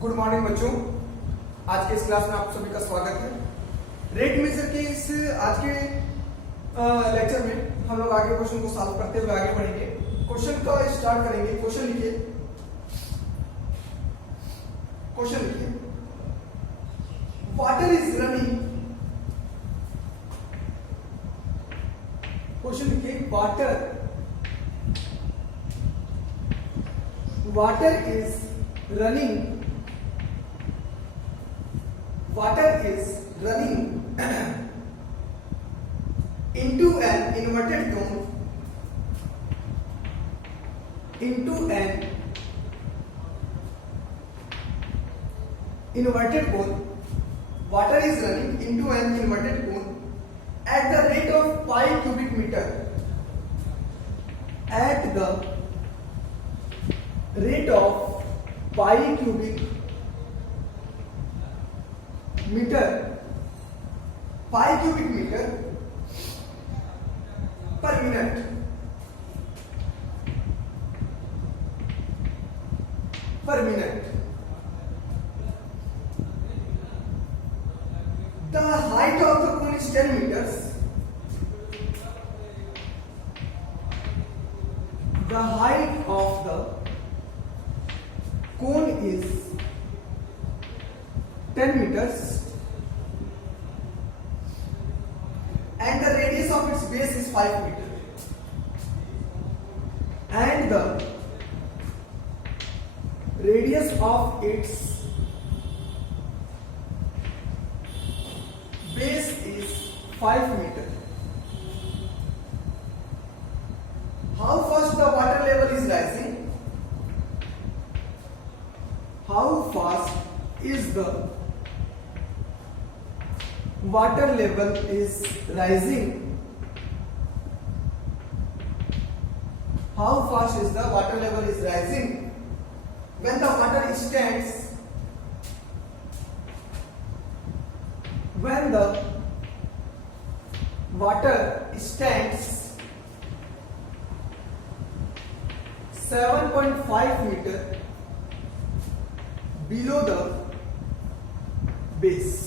Good morning बच्चों, आज के इस क्लास में आप सभी का स्वागत है। रेट मेजर के इस आज के लेक्चर में हम लोग आगे क्वेश्चन को सॉल्व करते हुए आगे बढ़ेंगे। क्वेश्चन का स्टार्ट करेंगे। क्वेश्चन लिखिए, वाटर इज रनिंग। क्वेश्चन लिखिए, water is running into an inverted cone water is running into an inverted cone at the rate of pi cubic meter pi cubic meter per minute. The height of the cone is 10 meters. The height of the cone is 10 meters. And the radius of its base is 5 meters. And the radius of its base is 5 meters. How fast the water level is rising? How fast is the water level is rising? How fast is the water level is rising when the water stands 7.5 meter below the base.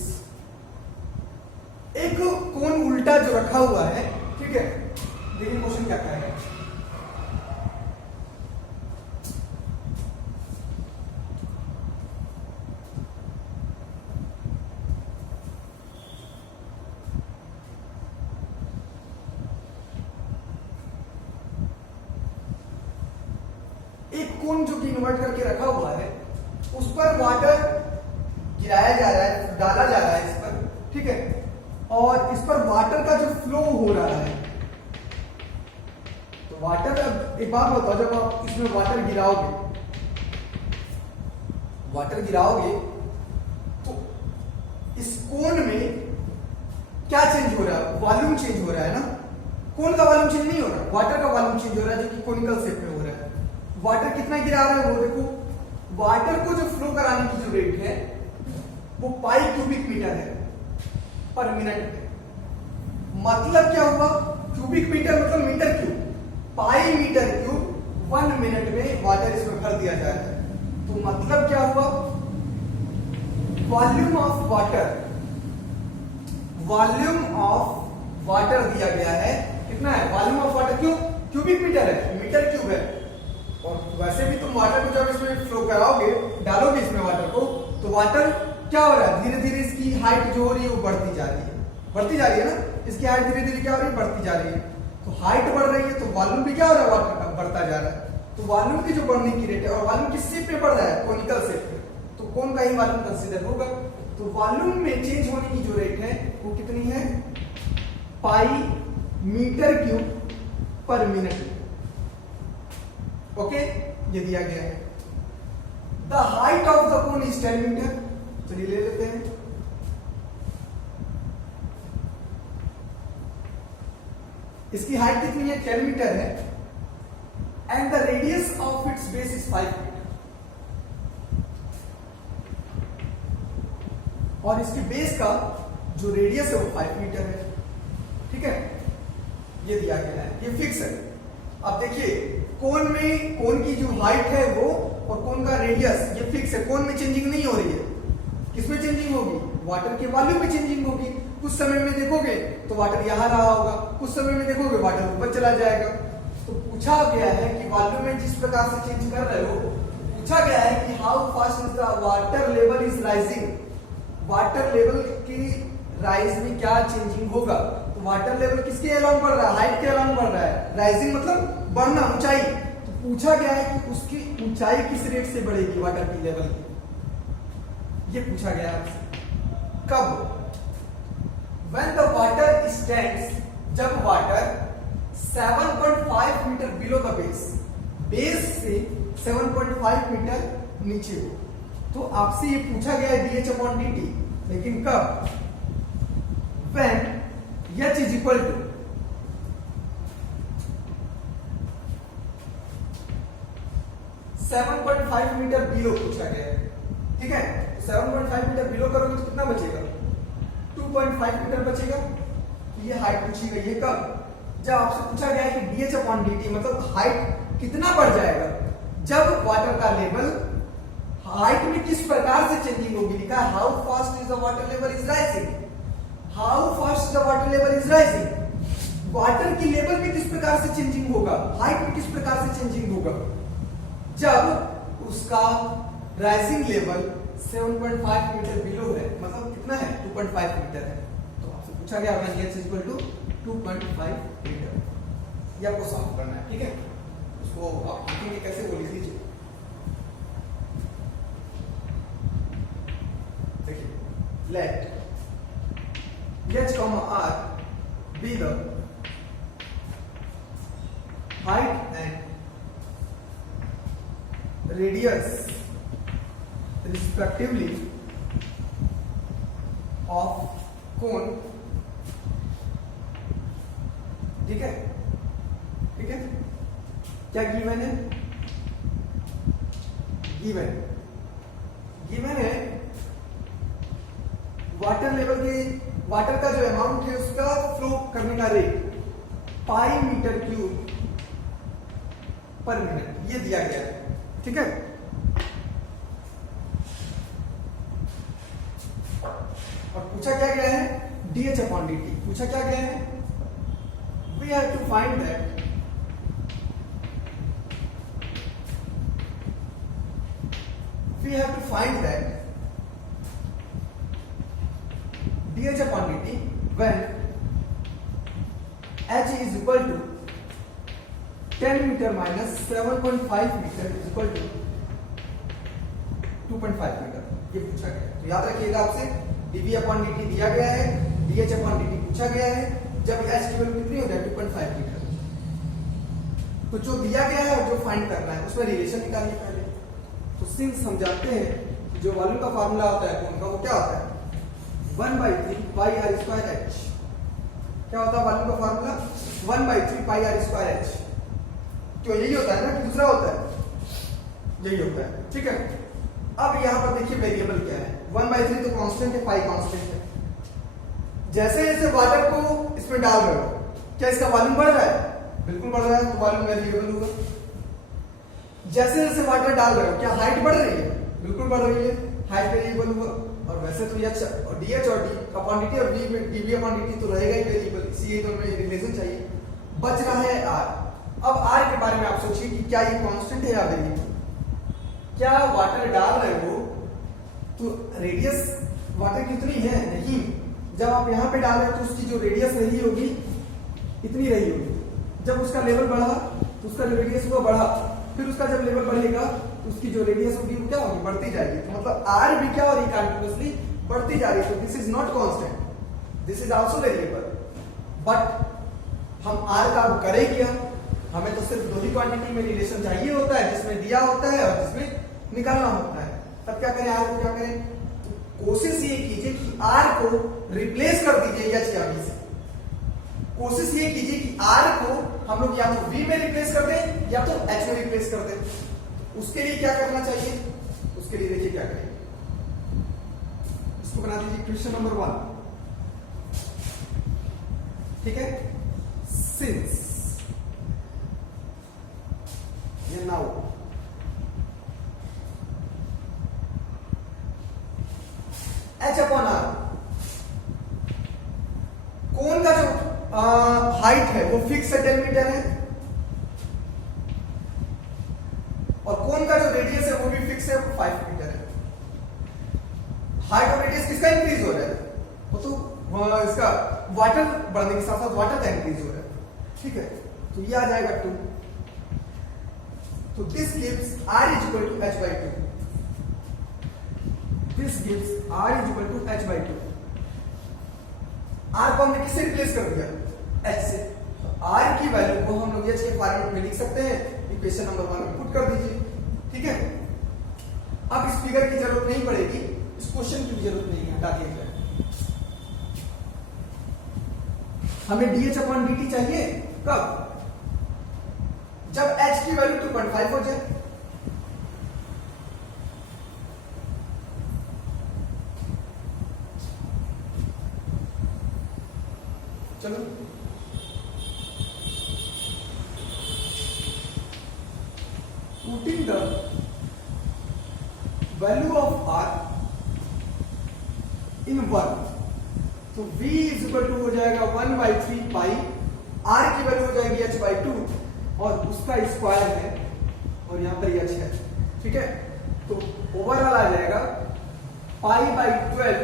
एक कोन उल्टा जो रखा हुआ है, ठीक है, देखिए question क्या कहेगा। एक कोन जो कि इन्वर्ट करके रखा हुआ है, उस पर वाटर गिराया जा रहा है, डाला जा रहा है इस पर, ठीक है, और इस पर वाटर का जो फ्लो हो रहा है, तो वाटर, अब एक बात बताओ, जब आप इसमें वाटर गिराओगे तो इस कोन में क्या चेंज हो रहा है? वॉल्यूम चेंज हो रहा है ना। कोन का वॉल्यूम चेंज नहीं हो रहा, वाटर का वॉल्यूम चेंज हो रहा है, जो कि कोनिकल शेप में हो रहा है। वाटर कितना गिरा रहा है वो देखो। वाटर को जो फ्लो कराने की जो रेट है वो पाई क्यूबिक मीटर है पर मिनट में। मतलब क्या हुआ? क्यूबिक मीटर मतलब metre cube, pi metre cube 1 minute में वाटर इसमें भर दिया जा रहा है। तो मतलब क्या हुआ? वॉल्यूम ऑफ वाटर दिया गया है, कितना है? Volume of water cubic metre है, मीटर क्यूब है। और वैसे भी तुम वाटर को जब इसमें फ्लो कराओगे, डालोगे इसमें वाटर को, तो वाटर क्या हो रहा है? धीरे धीरे इसकी हाइट जो हो रही है वो बढ़ती जा रही है ना। इसकी हाइट धीरे धीरे क्या हो रही है? बढ़ती जा रही है। तो हाइट बढ़ रही है तो वॉल्यूम भी क्या हो रहा है? वाटर का बढ़ता जा रहा है। तो वॉल्यूम की जो बढ़ने की रेट है, और वॉल्यूम किस शेप में बढ़ रहा है? कोनिकल शेप में। तो कौन का ही वॉल्यूम कंसीडर होगा। तो वॉल्यूम में चेंज होने की जो रेट है वो कितनी है? Pi metre cube per minute. Okay, ये दिया गया है। The height of the cone is 10 metre. चलिए ले लेते हैं। इसकी हाइट कितनी है? 10 मीटर है। And the radius of its base is 5 metre. और इसकी बेस का जो रेडियस है वो 5 मीटर है, ठीक है। ये दिया गया है, ये फिक्स है। अब देखिए कोन में, कोन की जो हाइट है वो और कोन का रेडियस ये फिक्स है, कोन में चेंजिंग नहीं हो रही है। किसमें चेंजिंग होगी? वाटर के वॉल्यूम में चेंजिंग होगी। कुछ समय में देखोगे तो वाटर यहाँ रहा होगा, कुछ समय में देखोगे वाटर ऊपर चला जाएगा। तो पूछा गया है कि वॉल्यूम में जिस प्रकार से चेंज कर रहे हो, पूछा गया है कि how fast is the water level is rising, water level की राइज में क्या चेंजिंग होगा। तो वाटर लेवल किसके अलोंग बढ़ रहा है? हाइट के अलोंग बढ़ रहा है। राइजिंग मतलब बढ़ना, ऊंचाई। तो पूछा गया है कि उसकी ऊंचाई किस रेट से बढ़ेगी वाटर की लेवल की, ये पूछा गया है। कब? When the water stands, जब water 7.5 metre below the base से 7.5 मीटर नीचे हो। तो आपसे ये पूछा गया है dH/dt, लेकिन कब? When h is equal to 7.5 metre below पूछा गया है, ठीक है। 7.5 मीटर बिलो करोगे तो कितना बचेगा? 2.5 मीटर बचेगा। ये हाइट पूछी गई है कब? जब आपसे पूछा गया है कि dH/dt मतलब हाइट कितना बढ़ जाएगा, जब वाटर का लेवल हाइट में किस प्रकार से चेंजिंग होगी। लिखा है how fast is the water level is rising, how fast the water level is rising. Water की लेवल में किस प्रकार से चेंजिंग होगा, हाइट में किस प्रकार से चेंजिंग होगा, जब उसका राइजिंग लेवल 7.5 मीटर बिलो है, मतलब कितना है? 2.5 मीटर है। तो आपसे पूछा गया when h is equal to 2.5 metre, ये आपको सॉल्व करना है, ठीक है। उसको आप लिखेंगे कैसे, वो लिख लीजिए। देखिए, late h, r be the height and radius respectively of cone, ठीक है, ठीक है। क्या गिवन है? गिवन है वाटर लेवल के, वाटर का जो अमाउंट है उसका फ्लो करने का rate pi metre cube per minute, ये दिया गया है, ठीक है। और पूछा क्या गया है? dH/dt। पूछा क्या गया है? we have to find that dH/dt when h is equal to 10 meter minus 7.5 meter is equal to 2.5 metre, ये पूछा गया है। तो याद रखिएगा, आपसे dV/dt दिया गया है, dH/dt पूछा गया है, जब h की वैल्यू कितनी हो जाए? 2.5 मीटर। तो जो दिया गया है और जो फाइंड करना है उसमें रिलेशन निकालिए पहले। तो सिंस हम जानते हैं कि जो वॉल्यूम का फार्मूला होता है उनका, वो क्या होता है? 1/3 पाई r स्क्वायर h। क्या होता है वॉल्यूम का फार्मूला? 1/3 पाई r स्क्वायर h। क्यों? यही होता है ना कि दूसरा होता है? यही होता है, ठीक है। अब यहां पर देखिए वेरिएबल क्या है। 1/3 तो कांस्टेंट है, पाई कांस्टेंट है। जैसे जैसे वाटर को इसमें डाल रहे हो, क्या इसका वॉल्यूम बढ़ रहा है? बिल्कुल बढ़ रहा है, तो वॉल्यूम वेरिएबल होगा। जैसे जैसे वाटर डाल रहे हो, क्या हाइट बढ़ रही है? बिल्कुल बढ़ रही है, हाइट वेरिएबल हुआ। और वैसे तो h और dH और d/dt और dV/dt तो रहेगा ही वेरिएबल, इसीलिए तो हमें रिलेशन चाहिए। बच रहा है r। अब r के बारे में आप सोचिए कि क्या ये कांस्टेंट है या वेरिएबल। क्या वाटर डाल रहे हो तो रेडियस वाटर कितनी है? नहीं। जब आप यहाँ पे डाल रहे हो तो उसकी जो रेडियस रही होगी इतनी रही होगी। जब उसका लेवल बढ़ा तो उसका जो रेडियस हुआ बढ़ा, फिर उसका जब लेवल बढ़ेगा तो उसकी जो रेडियस होगी वो क्या होगी? बढ़ती जाएगी। तो मतलब r भी क्या हो रही है? कंटिन्यूअसली बढ़ती जा रही है। तो this is not constant, this is also variable. But हम r का करें क्या? हमें तो सिर्फ दो ही क्वांटिटी में रिलेशन चाहिए होता है, जिसमें दिया होता है और जिसमें निकालना होता है। तब क्या करें? r को क्या करें? तो कोशिश ये कीजिए कि r को रिप्लेस कर दीजिए h या v से। कोशिश ये कीजिए कि r को हम लोग या तो v में रिप्लेस कर दें या तो h में रिप्लेस कर दें। उसके लिए क्या करना चाहिए? उसके लिए देखिए क्या करें, इसको बना दीजिए क्वेश्चन नंबर 1, ठीक है। सिंस ये नाउ एच अपॉन आर। कोन का जो हाइट है वो फिक्स है 10 मीटर है, और कोन का जो रेडियस है वो भी फिक्स है 5 मीटर है। हाइट और रेडियस किसका इंक्रीज हो रहा है? वो तो इसका वाटर बढ़ने के साथ साथ वाटर का इंक्रीज हो रहा है, ठीक है। तो ये आ जाएगा 2। तो this gives r is equal to h by 2। This gives r is equal to h by 2। r को हमने किससे रिप्लेस कर दिया? h से। r की वैल्यू को हम लोग h के फॉर्मेट में लिख सकते हैं, इक्वेशन नंबर 1 में पुट कर दीजिए, ठीक है। अब इस फिगर की जरूरत नहीं पड़ेगी, इस क्वेश्चन की भी जरूरत नहीं है, हटा दिया जाए। हमें dh अपॉन dt चाहिए कब? जब h की वैल्यू 2.5 हो जाए। चलो putting the value of r इन 1, तो v इज इक्वल टू हो जाएगा 1/3 पाई, r की वैल्यू हो जाएगी h by 2 और उसका स्क्वायर है, और यहां पर h है, ठीक है। तो ओवरऑल आ जाएगा π/12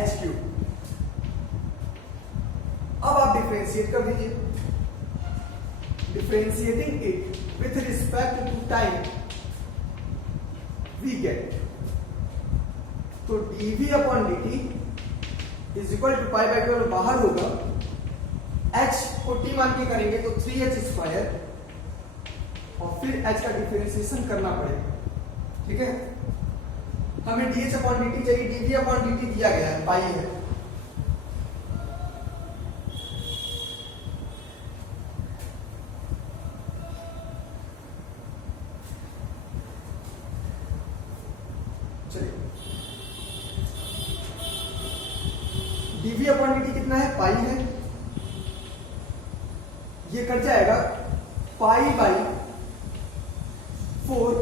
h3। अब आप डिफरेंशिएट कर दीजिए। Differentiating it with respect to time we get, तो dv upon dt is equal to π/12 बाहर होगा, h को t मान के करेंगे तो 3h², और फिर h का डिफरेंशिएशन करना पड़ेगा, ठीक है। हमें dh अपॉन dt चाहिए, dv अपॉन dt दिया गया है, पाई है। dv अपॉन dt कितना है? पाई है। ये कट जाएगा π/4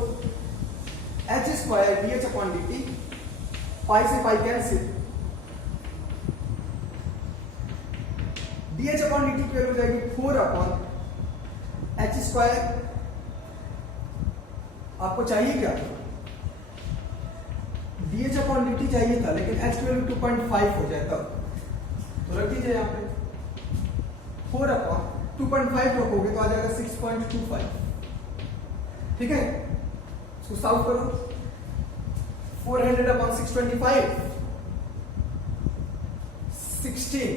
h² dh अपॉन dt, पाई से pi cancel, dh upon dt की वैल्यू हो जाएगी 4 अपॉन h²। आपको चाहिए क्या? dh अपॉन dt चाहिए था, लेकिन h की वैल्यू 2.5 हो जाए तब, तो रख दीजिए यहाँ पे 4 अपॉन 2.5 रखोगे तो आ जाएगा 6.25, ठीक है। इसको सॉल्व करो, 400 अपॉन 625 16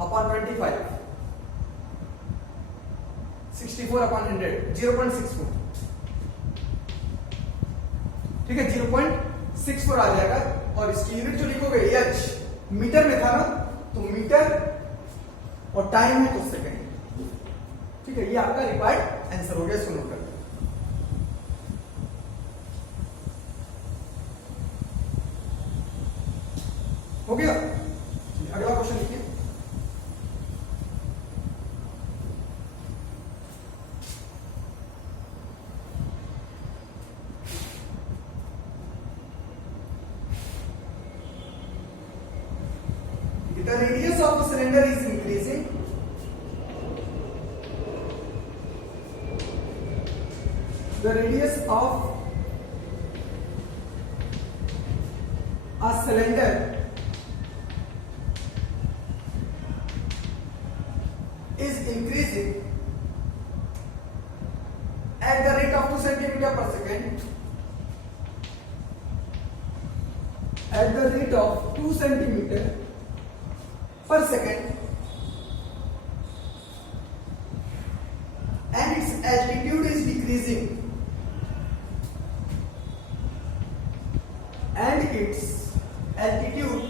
अपॉन 25, 64 अपॉन 100 0.64, ठीक है। 0.64 आ जाएगा, और इसकी यूनिट जो लिखोगे h, मीटर में था ना, तो मीटर, और टाइम है तो सेकंड, ठीक है। ये आपका रिक्वायर्ड आंसर हो गया, सुनो कर हो गया। अगला क्वेश्चन लिखिए। The radius of the cylinder is increasing. The radius of a cylinder is increasing at the rate of 2 centimeter per second. At the rate of 2 centimeter per second, and its altitude is decreasing, and its altitude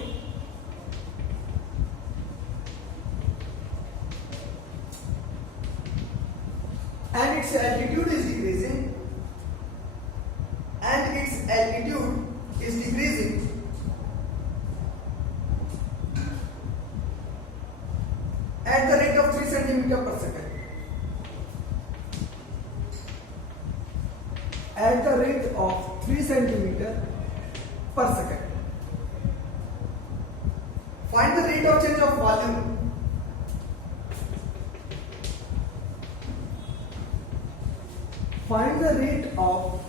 is decreasing, and its altitude is decreasing at the rate of 3 centimeter per second. At the rate of 3 centimeter per second. Find the rate of change of volume. Find the rate of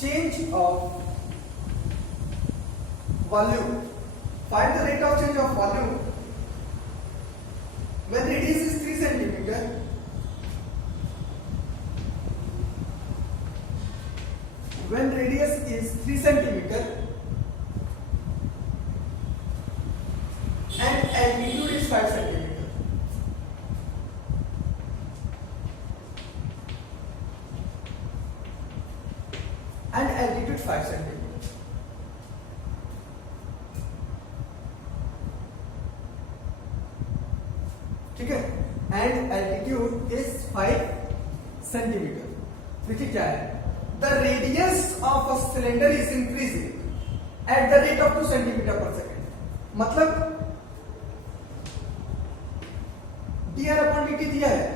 change of volume. Find the rate of change of volume when radius is 3 centimeter. When radius is 3 centimeter and altitude is 5 centimeter. And altitude 5 centimeter. ठीक है, and altitude is 5 centimetre. देखिए क्या है, the radius of a cylinder is increasing at the rate of 2 centimetre per second. मतलब dr/dt दिया है,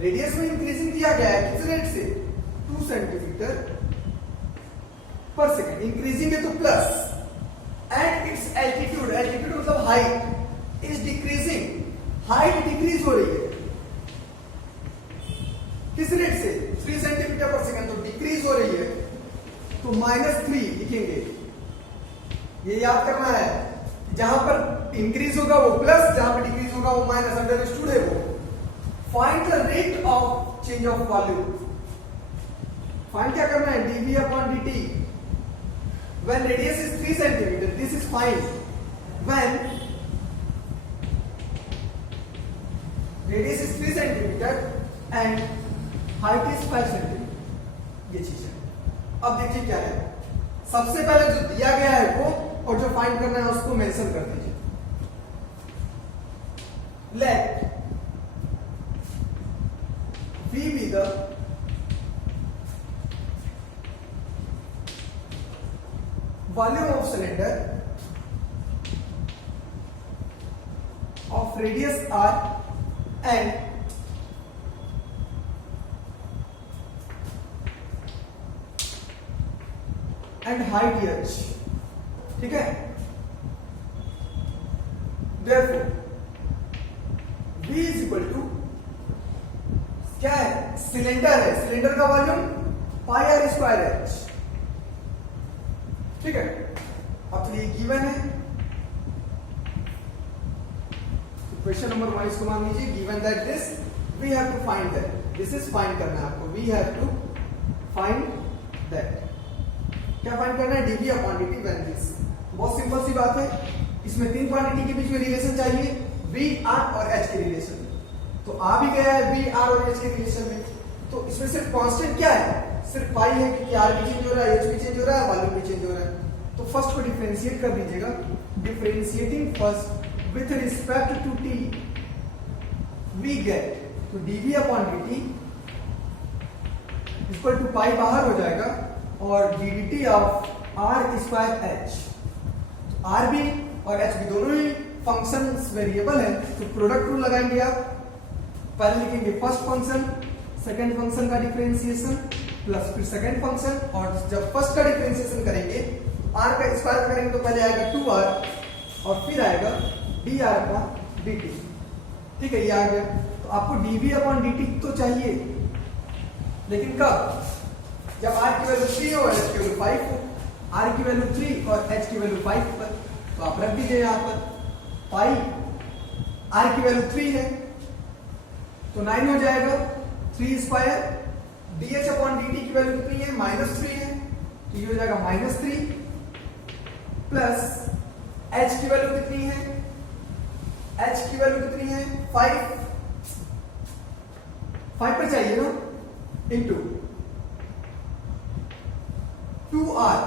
radius में increasing दिया गया है किस रेट से, 2 सेंटीमीटर पर सेकेंड. इंक्रीजिंग है तो plus, and it's altitude, altitude मतलब height, is decreasing, height decrease हो रही है किस रेट से, 3 सेंटीमीटर पर सेकंड. तो डिक्रीज हो रही है तो -3 लिखेंगे. ये याद करना है, जहां पर इंक्रीज होगा वो प्लस, जहां पर डिक्रीज होगा वो माइनस. अंडरस्टूड है वो. Find the rate of change of volume. Find क्या करना है, dv/dt. When radius is 3 centimetre, this is fine. When radius is 3 centimetre and height is 5 centimetre. ये चीज है. अब देखिए क्या है, सबसे पहले जो दिया गया है वो और जो फाइंड करना है उसको मेंशन कर दीजिए. Let V be the volume of cylinder of radius r and height h. ठीक है, therefore V is equal to क्या है, सिलेंडर है, सिलेंडर का वॉल्यूम πr²h. ठीक है, अब तो ये गिवन है. क्वेश्चन नंबर 1 इसको मान लीजिए, given that this we have to find that. This is find करना है आपको, we have to find that. क्या फाइंड करना है, dv/dt व्हेन दिस. बहुत सिंपल सी बात है. इसमें 3 क्वांटिटी के बीच में रिलेशन चाहिए, v, r और h के रिलेशन. तो आ भी गया है v, r और h के रिलेशन में. तो इसमें सिर्फ कांस्टेंट क्या है, सिर्फ पाई है, क्योंकि r भी चेंज हो रहा है, h भी चेंज हो रहा है, वॉल्यूम भी चेंज हो रहा है. तो फर्स्ट को डिफरेंशिएट कर दीजिएगा. Differentiating first with respect to t we get, तो dv/dt इक्वल टू पाई बाहर हो जाएगा और ddt ऑफ r²h. r भी और h भी दोनों ही फंक्शंस वेरिएबल है, तो प्रोडक्ट रूल लगाएंगे आप. पहले लिखेंगे फर्स्ट फंक्शन, सेकंड फंक्शन का डिफरेंशिएशन प्लस फिर सेकंड फंक्शन, और जब फर्स्ट का डिफरेंशिएशन करेंगे r का स्क्वायर करेंगे तो पहले आएगा 2r और फिर आएगा dr/dt. ठीक है, ये आ गया. तो आपको dv/dt तो चाहिए, लेकिन कब, जब r की वैल्यू 3 हो, h की वैल्यू 5 हो. r की वैल्यू 3 और h की वैल्यू 5 पर, तो आप रख दीजिए यहां पर. पाई r की वैल्यू 3 है तो 9 हो जाएगा. 3² dh/dt की वैल्यू कितनी है, -3 है, तो ये हो जाएगा -3 प्लस h की वैल्यू कितनी है, h की वैल्यू कितनी है 5 पर चाहिए ना, इंटू 2r,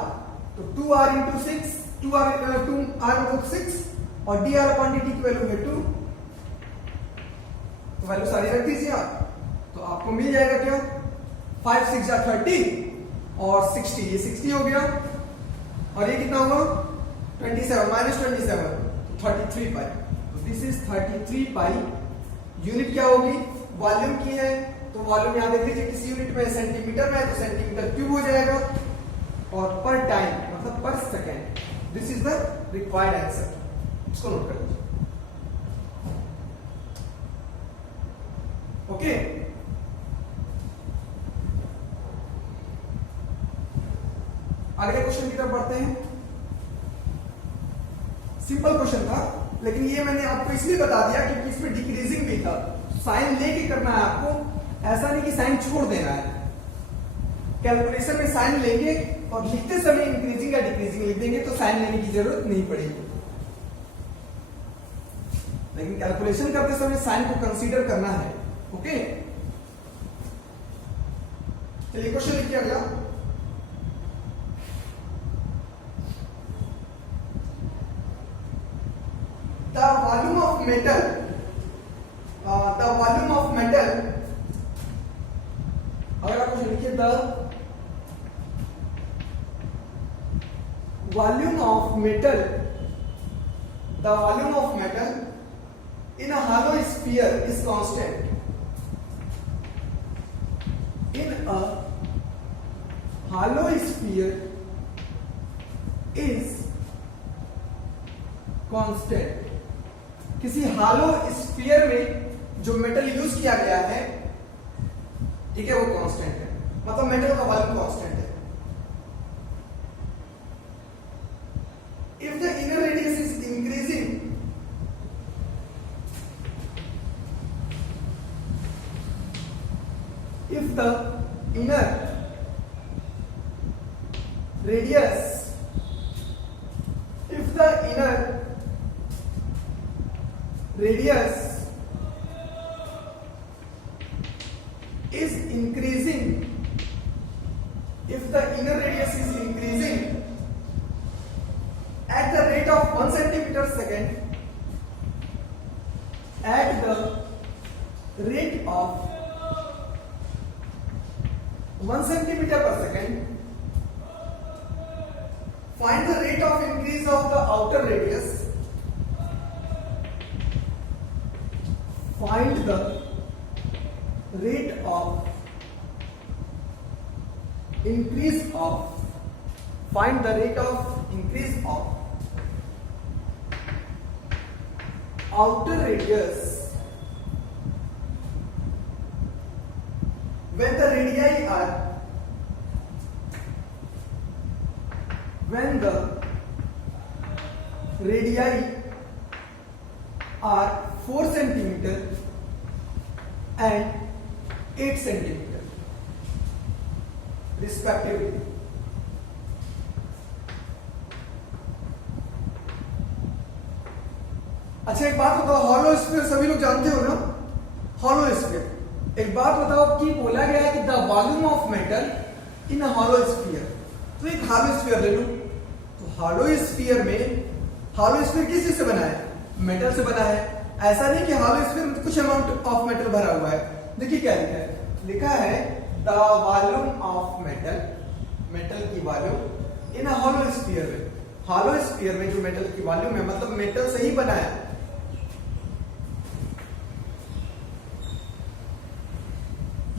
तो 2r इंटू 6, 2r मतलब 6 और dr/dt की वैल्यू है 2. तो वैल्यू सारी रख दीजिए आप, तो आपको मिल जाएगा क्या, 5 6 जा 30 और 60, ये 60 हो गया, और ये कितना होगा 27 -27, तो 33 पाई. तो दिस इज 33 पाई. यूनिट क्या होगी, वॉल्यूम की है तो वॉल्यूम यहाँ देख लीजिए किसी यूनिट में सेंटीमीटर में है तो सेंटीमीटर क्यूब हो जाएगा, और पर टाइम मतलब पर second. This is the required answer, इसको नोट कर लीजिए। ओके, अगले क्वेश्चन की तरफ बढ़ते हैं। सिंपल क्वेश्चन था, लेकिन ये मैंने आपको इसलिए बता दिया क्योंकि इसमें डिक्रीजिंग भी था। साइन लेके करना है आपको, ऐसा नहीं कि साइन छोड़ देना है। कैलकुलेशन में साइन लेंगे और लिखते समय इंक्रीजिंग या डिक्रीजिंग लिख देंगे तो साइन लेने की जरूरत नहीं पड़ेगी, लेकिन कैलकुलेशन करते समय साइन को कंसीडर करना है। ओके, चलिए क्वेश्चन लिखिए अगला। The volume of metal, अगर आप कुछ लिखिए, the volume of metal in a hollow sphere is constant. In a hollow sphere is constant. किसी हालो स्फीयर में जो मेटल यूज किया गया है, ठीक है, वो कांस्टेंट है, मतलब मेटल का वॉल्यूम कांस्टेंट है। If the inner radius is increasing, if the inner radius is increasing, if the inner radius is increasing at the rate of 1 centimeter second, at the rate of 1 centimeter per second, find the rate of increase of the outer radius. Find the rate of increase of outer radius when the radii are 4 centimeter and 8 centimeter respectively. अच्छा, एक बात बताओ, hollow sphere सभी लोग जानते हो ना? Hollow sphere, एक बात बताओ कि बोला गया है कि the volume of metal in hollow sphere, तो एक हॉलो स्फीयर ले लो। तो हॉलो स्फीयर किस चीज से बना है? मेटल से बना है। ऐसा नहीं कि हॉलो स्फीयर में कुछ अमाउंट ऑफ मेटल भरा हुआ है। देखिए क्या लिखा है द वॉल्यूम ऑफ मेटल की वॉल्यूम इन हॉलो स्फीयर में। हॉलो स्फीयर में जो मेटल की वॉल्यूम है, मतलब मेटल से ही बना है,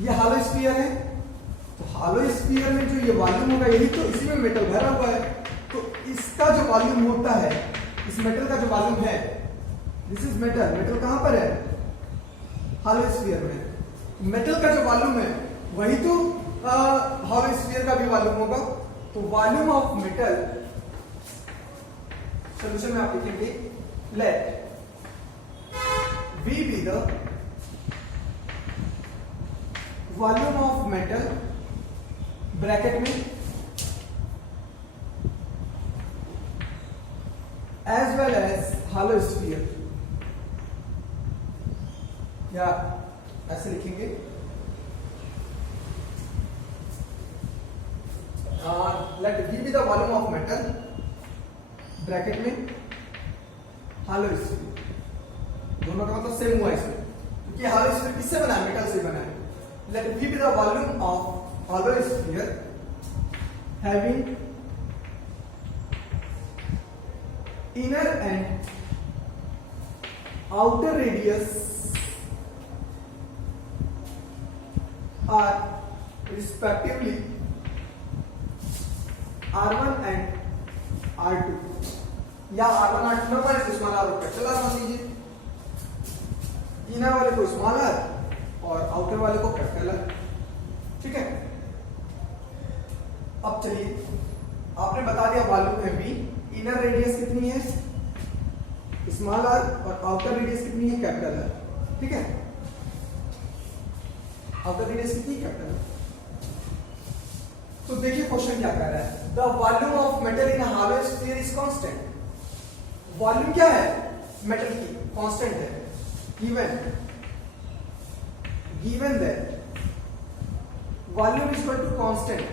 ये हॉलो स्फीयर है। तो हॉलो स्फीयर में जो ये वॉल्यूम होगा, यही तो इसी में मेटल भरा हुआ है। तो इसका जो वॉल्यूम होता है, इस मेटल का जो वॉल्यूम है, दिस इज मेटल कहां पर है? हॉलो स्फीयर में। मेटल का जो वॉल्यूम है वही तो हॉलो स्फीयर का भी वॉल्यूम होगा। तो वॉल्यूम ऑफ मेटल, सोल्यूशन में आप लिखेंगे let V be the volume of metal bracket में as well as hollow sphere, या ऐसे लिखेंगे let V be the volume of metal bracket में हॉलो स्फीयर। दोनों का मतलब सेम हुआ इसमें, क्योंकि हॉलो स्फीयर किससे बना है? मेटल से बना है। Let V be the volume of hollow sphere having inner and outer radius are respectively R1 and R2 या R1 R2 ना माने स्मॉल r और कैपिटल R मान लीजिए, इनर वाले को स्मॉल r और आउटर वाले को कैपिटल R, ठीक है। अब चलिए आपने बता दिया वॉल्यूम है बी, इनर रेडियस कितनी है स्मॉल r और आउटर रेडियस कितनी है कैपिटल R, ठीक है। आउटर रेडियस कितनी कैपिटल R। तो देखिए क्वेश्चन क्या कह रहा है, the volume of metal in hollow sphere is constant. वॉल्यूम क्या है मेटल की, कांस्टेंट है, given that volume is equal to constant,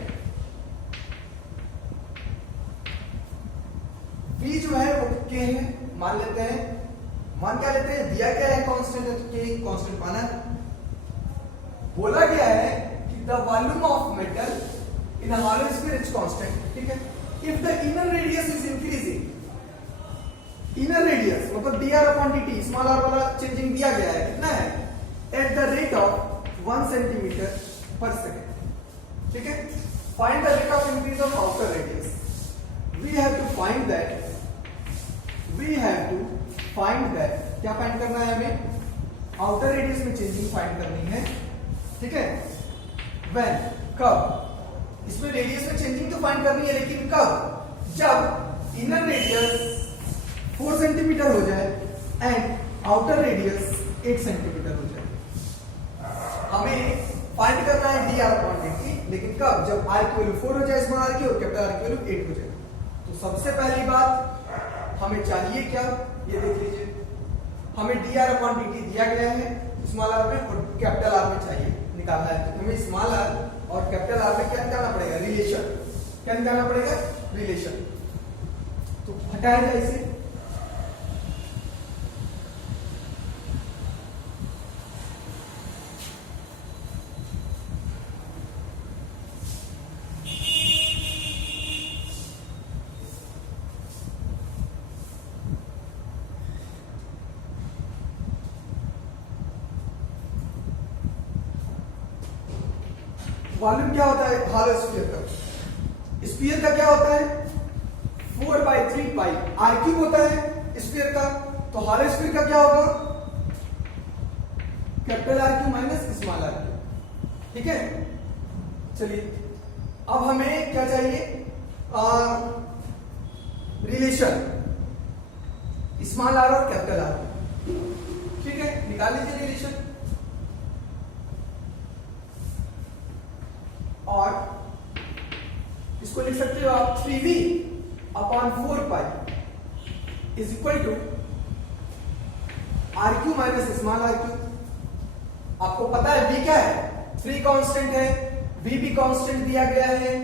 V जो है वो K है मान लेते हैं, मान क्या लेते हैं, दिया क्या है कांस्टेंट है तो K कांस्टेंट माना है। बोला गया है कि the volume of metal in a hollow sphere is constant, ठीक है। If the inner radius is increasing, inner radius मतलब dr upon dt small r वाला चेंजिंग दिया गया है, कितना है at the rate of 1 centimetre per second, ठीक है। Find the rate of increase of outer radius, we have to find that क्या फाइंड करना है हमें, आउटर रेडियस में चेंजिंग फाइंड करनी है, ठीक है। व्हेन कब, इसमें रेडियस में चेंजिंग तो फाइंड करनी है लेकिन कब, जब इनर रेडियस 4 सेंटीमीटर हो जाए एंड आउटर रेडियस 8 सेंटीमीटर हो जाए। हमें फाइंड करना है डी आर अपॉन dt, लेकिन कब, जब r की वैल्यू 4 हो जाए स्मॉल r की और कैपिटल R की वैल्यू 8 हो जाए। तो सबसे पहली बात हमें चाहिए क्या, ये देख लीजिए, हमें डी आर अपॉन dt दिया गया है स्मॉल r में और कैपिटल R में चाहिए निकालना है, तो हमें स्मॉल r और कैपिटल R में क्या निकालना पड़ेगा, रिलेशन, क्या निकालना पड़ेगा, रिलेशन। तो हटाया जाए इसे, वॉल्यूम क्या होता है हॉलो स्फीयर का, स्फीयर का क्या होता है 4/3 पाई r क्यूब होता है स्फीयर का, तो हॉलो स्फीयर का क्या होगा capital R cube minus small r cube, ठीक है। चलिए अब हमें क्या चाहिए, रिलेशन स्मॉल r और कैपिटल R, ठीक है, निकाल लीजिए रिलेशन। और इसको लिख सकते हो आप 3v upon 4 pi is equal to r cube minus small r cube. आपको पता है v क्या है, 3 कांस्टेंट है, v भी कांस्टेंट दिया गया है,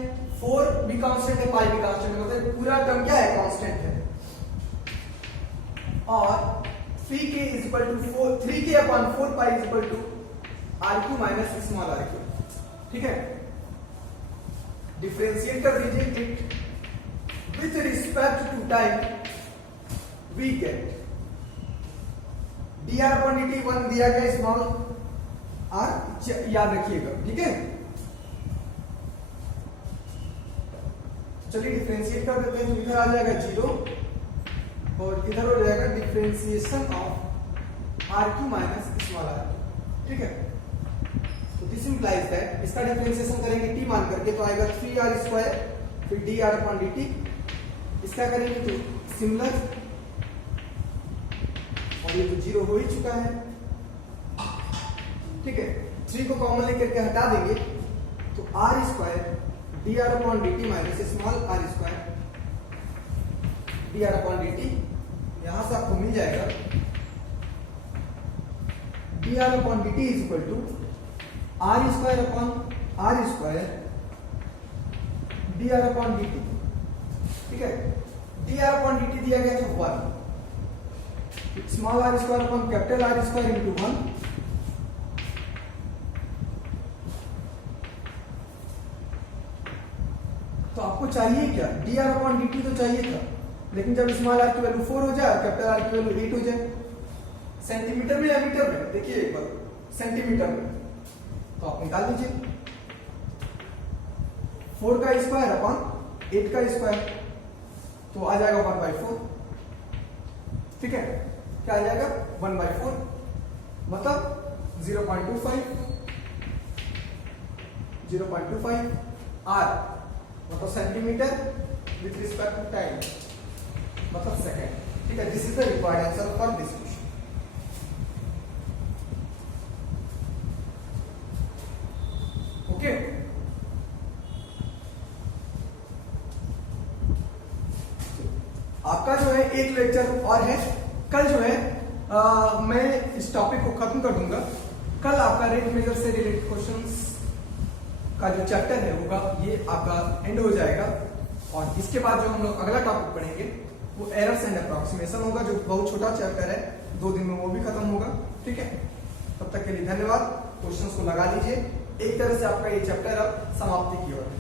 4 भी कांस्टेंट है, पाई भी कांस्टेंट है, मतलब पूरा टर्म क्या है कांस्टेंट है। और 3k is equal to 3k upon 4 pi is equal to r cube minus small r cube, ठीक है। डिफरेंशिएट कर दीजिए it with respect to time, we get D R upon dt 1 दिया गया स्मॉल r, याद रखिएगा, ठीक है। चलिए डिफरेंशिएट कर देते हैं, तो इधर आ जाएगा 0 और इधर हो जाएगा differentiation of r cube minus small r, ठीक है। तो दिस इंप्लाइज दैट, इसका डिफरेंशिएशन करेंगे t मान करके तो आएगा 3r² फिर dr अपॉन dt, इसका करेंगे तो सिमिलर, और ये तो 0 हो ही चुका है, ठीक है। 3 को कॉमन लेकर के हटा देंगे तो r² dr upon dt minus small r² dr upon dt, यहां से आपको मिल जाएगा dr upon dt is equal to r² upon r² dr upon dt, ठीक है। dr अपॉन dt दिया गया था 1, small r² upon capital R² into 1, तो आपको चाहिए क्या, dr अपॉन dt तो चाहिए था, लेकिन जब स्मॉल r की वैल्यू 4 हो जाए कैपिटल R की वैल्यू 8 हो जाए, सेंटीमीटर में या मीटर में, देखिए एक बार सेंटीमीटर में, तो आप निकाल लीजिए 4 का स्क्वायर अपॉन 8 का स्क्वायर, तो आ जाएगा 1/4। ठीक है, क्या आ जाएगा 1/4, मतलब 0.25 आर मतलब centimetre with respect to time मतलब सेकेंड। ठीक है, this is the required answer for this question. Okay, आपका जो है एक लेक्चर और है, कल जो है मैं इस टॉपिक को खत्म कर दूंगा। कल आपका रेट मेजर से रिलेटेड क्वेश्चंस का जो चैप्टर है होगा ये आपका एंड हो जाएगा, और इसके बाद जो हम लोग अगला टॉपिक पढ़ेंगे वो एरर्स एंड अप्रॉक्सीमेशन होगा, जो बहुत छोटा चैप्टर है, 2 दिन में वो भी खत्म होगा। ठीक है, तब तक के लिए धन्यवाद। क्वेश्चंस को लगा लीजिए, एक तरह से आपका ये चैप्टर अब समाप्ति की ओर है।